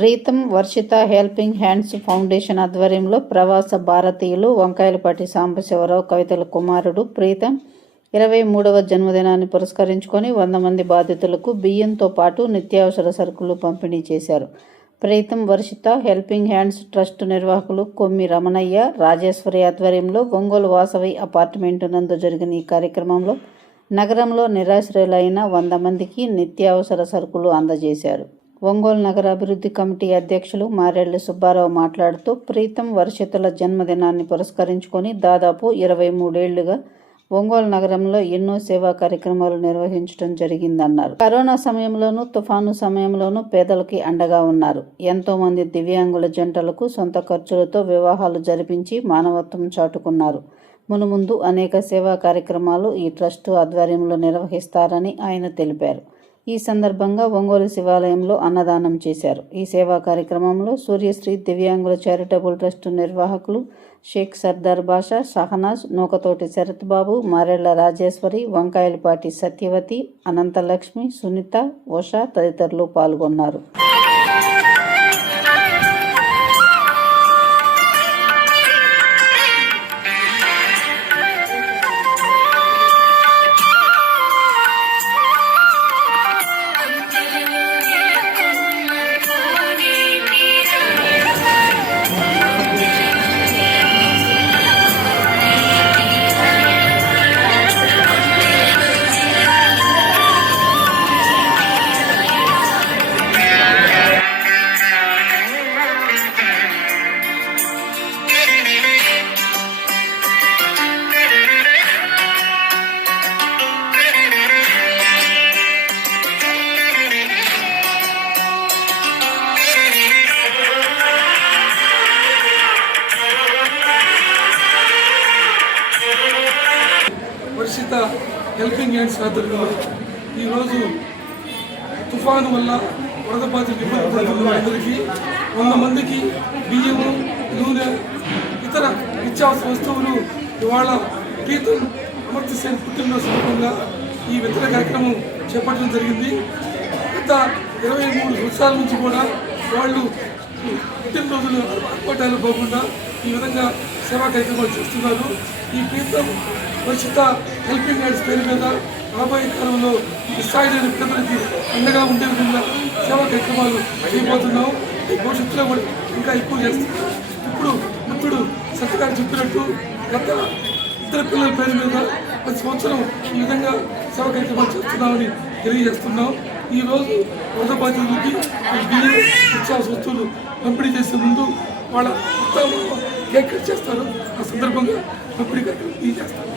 Pritam Varshitha helping hands foundation ఆధ్వర్యంలో ప్రవాస భారతీయులు వంకాయలపాటి సాంబశివరావు కవితల కుమారుడు ప్రీతం 23వ జన్మదినాన్ని పురస్కరించుకొని 100 మంది బాధితులకు బియ్యంతో పాటు నిత్యావసర సరుకులు పంపిణీ చేశారు. Preetham Varshitha helping hands trust నిర్వాహకులు కొమ్మి రమణయ్య, రాజేశ్వరి ఆధ్వర్యంలో ఒంగోలు వాసవి అపార్ట్మెంటు నందు జరిగిన ఈ కార్యక్రమంలో నగరంలో నిరాశ్రయులైన 100 మందికి నిత్యావసర సరుకులు అందజేశారు. ఒంగోలు నగర అభివృద్ధి కమిటీ అధ్యక్షులు మారెళ్ల సుబ్బారావు మాట్లాడుతూ ప్రీతం వర్షితుల జన్మదినాన్ని పురస్కరించుకొని దాదాపు 23 ఏళ్లుగా ఒంగోలు నగరంలో ఎన్నో సేవా కార్యక్రమాలు నిర్వహించడం జరిగిందన్నారు. కరోనా సమయంలోనూ తుఫాను సమయంలోనూ పేదలకి అండగా ఉన్నారు. ఎంతో మంది దివ్యాంగుల జంటలకు సొంత ఖర్చులతో వివాహాలు జరిపించి మానవత్వం చాటుకున్నారు. మునుముందు అనేక సేవా కార్యక్రమాలు ఈ ట్రస్టు ఆధ్వర్యంలో నిర్వహిస్తారని ఆయన తెలిపారు. ఈ సందర్భంగా ఒంగోలు శివాలయంలో అన్నదానం చేశారు. ఈ సేవా కార్యక్రమంలో సూర్యశ్రీ దివ్యాంగుల చారిటబుల్ ట్రస్టు నిర్వాహకులు షేక్ సర్దార్ బాషా, షహనాజ్, నూకతోటి శరత్ బాబు, మారెళ్ల రాజేశ్వరి, వంకాయలపాటి సత్యవతి, అనంతలక్ష్మి, సునీత, ఉషా తదితరులు పాల్గొన్నారు. వర్షిత హెల్పింగ్ హ్యాండ్స్ ఆధ్వర్యంలో ఈరోజు తుఫాను వల్ల వరద బాధితులు ఇబ్బంది పడుతున్న అందరికీ 100 మందికి బియ్యము, నూనె, ఇతర నిత్యావసర వస్తువులు ఇవాళ ప్రీతం అమర్త్య సేన్ పుట్టినరోజు సందర్భంగా ఈ వితరణ కార్యక్రమం చేపట్టడం జరిగింది. గత 23 సంవత్సరాల నుంచి కూడా వాళ్ళు పుట్టినరోజులు ఆర్పాటాలు పోకుండా ఈ విధంగా సేవా కార్యక్రమాలు చేస్తున్నారు. ఈ ప్రీతం వర్షిత హెల్పింగ్ హ్యాండ్స్ పేరు మీద రాబోయే కాలంలో ఈ స్థాయిలో ప్రజలకి అండగా ఉండే విధంగా సేవా కార్యక్రమాలు చేయబోతున్నాం. ఈ భవిష్యత్తులో కూడా ఇంకా ఎక్కువ చేస్తున్నాం. ఇప్పుడు మిత్రుడు సత్యగారు చెప్పినట్టు గత 2 పిల్లల పేరు మీద 10 సంవత్సరం ఈ విధంగా సేవా కార్యక్రమాలు చేస్తున్నామని తెలియజేస్తున్నాం. ఈరోజు వరద బాధితులకి బియ్యం, నిత్యావసర వస్తువులు పంపిణీ చేసే ముందు వాళ్ళ మొత్తం కేక్ కట్ చేస్తారు. ఆ సందర్భంగా పంపిణీ కార్యక్రమం చేస్తారు.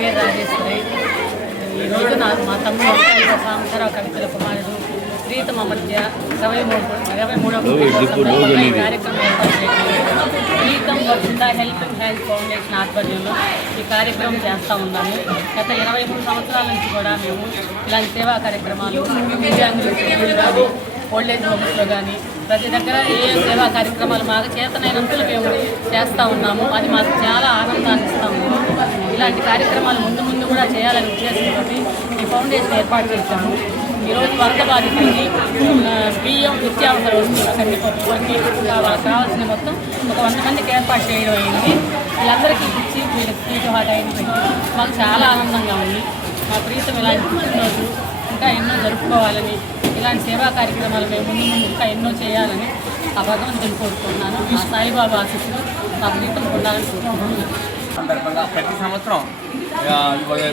పేరు రాజేశ్వరి. ఈరోజు మా తమ్ముడు సాంబశివరావు కవితల కుమారుడు ప్రీతం మధ్య 23వ కార్యక్రమం ఏర్పాటు చేయడం. Preetham Varshitha helping hands foundation ఆధ్వర్యంలో ఈ కార్యక్రమం చేస్తూ ఉన్నాము. గత 23 సంవత్సరాల నుంచి కూడా మేము ఇలాంటి సేవా కార్యక్రమాలు దివ్యాంగులు కానీ ఓల్డేజ్ హోమ్స్లో కానీ ప్రతి దగ్గర ఏ సేవా కార్యక్రమాలు మాకు చేతనైనంతలో మేము చేస్తూ ఉన్నాము. అది మాకు చాలా ఆనందాన్ని ఇస్తాము. ఇలాంటి కార్యక్రమాలు ముందు ముందు కూడా చేయాలని ఉద్దేశంతో ఈ ఫౌండేషన్ ఏర్పాటు చేశాము. ఈరోజు వరద బాధితులకి బియ్యం నిత్యావసర వస్తువులు కందిపప్పు అన్నీ వాళ్ళకి కావాల్సిన మొత్తం ఒక 100 మందికి ఏర్పాటు చేయడం అయింది. వీళ్ళందరికీ ఇచ్చి వీళ్ళకి స్వీట్ హాట్ అయిన పెట్టి మాకు చాలా ఆనందంగా ఉంది. మా ప్రీతం ఇలాంటి పుట్టినరోజు ఇంకా ఎన్నో జరుపుకోవాలని, ఇలాంటి సేవా కార్యక్రమాలు మేము ముందు ముందు ఇంకా ఎన్నో చేయాలని ఆ భగవంతుని కోరుకుంటున్నాను. ఆ సాయిబాబా ఆశీస్సులు మా ప్రీతం ఉండాలని కోరుకుంటున్నాను. సందర్భంగా ప్రతి సంవత్సరం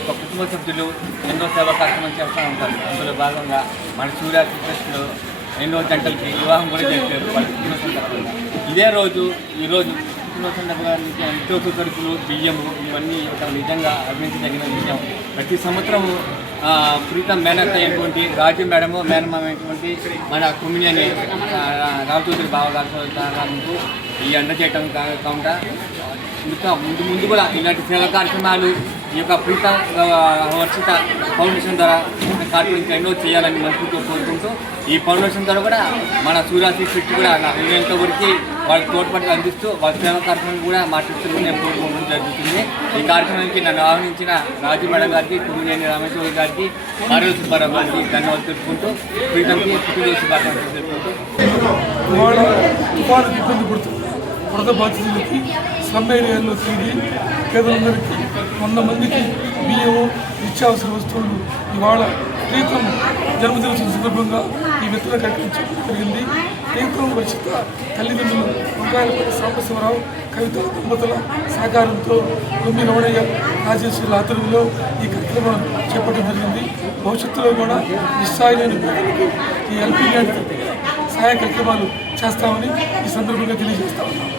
కుటుంబ సభ్యులు ఎన్నో సేవా కార్యక్రమాలు చేస్తూ ఉంటారు. అందులో భాగంగా మన సూర్య ట్రస్ట్లో ఎన్నో జంటలకి వివాహం కూడా చేశారు వాళ్ళ కుటుంబ సందర్భంగా. ఇదే రోజు ఈరోజు కుటుంబ సందర్భంగా నిత్యోప సరుకులు బియ్యము ఇవన్నీ ఒక నిజంగా అభినందించదగిన విషయం. ప్రతి సంవత్సరము ప్రీతం మేనత్త అయినటువంటి రాజు మేడము మేనమైనటువంటి మన కుమిని రామచౌదరి బావగారు ఈ అందజేయటం కాకుండా ఇంకా ముందు కూడా ఇలాంటి సేవా కార్యక్రమాలు ఈ యొక్క ప్రీతం వర్షిత ఫౌండేషన్ ద్వారా కార్యక్రమం ఎన్నో చేయాలని మనసుతో కోరుకుంటూ ఈ ఫౌండేషన్ ద్వారా కూడా మన సూర్యాసి శక్తి కూడా వీలైనంత వరకు వాళ్ళకి తోడ్పాటు అందిస్తూ వాళ్ళ సేవా కార్యక్రమం కూడా మా శక్తులు నేను కోరుకోవడం జరుగుతుంది. ఈ కార్యక్రమానికి నన్ను ఆహ్వానించిన రాజు మేడం గారికి, కుమినేని రామేశ్వరి గారికి, ఆరోగ్య సుబ్బారావు గారికి ధన్యవాదాలు తెలుపుకుంటూ ప్రీతంకి పుట్టినరోజు శుభాకాంక్షలు తెలుపుకుంటూ వరద బాధితులకి స్లమ్ ఏరియాల్లో తిరిగి పేదలందరికీ 100 మందికి బియ్యము నిత్యావసర వస్తువులు ఇవాళ ప్రీతం జన్మదినోత్సవం సందర్భంగా ఈ విత్తన కార్యక్రమం చేయడం జరిగింది. ప్రీతం వర్షిత తల్లిదండ్రులు వంకాయలపల్లి సాంబశివరావు కవిత దంపతుల సహకారంతో గుమ్మి రమణయ్య రాజేశ్వరుల ఆధ్వర్యంలో ఈ కార్యక్రమం చేపట్టడం జరిగింది. భవిష్యత్తులో కూడా నిస్సాయి లేని పేదలకు ఈ హెల్పింగ్ హ్యాండ్ సహాయ కార్యక్రమాలు చేస్తామని ఈ సందర్భంగా తెలియజేస్తా ఉన్నాం.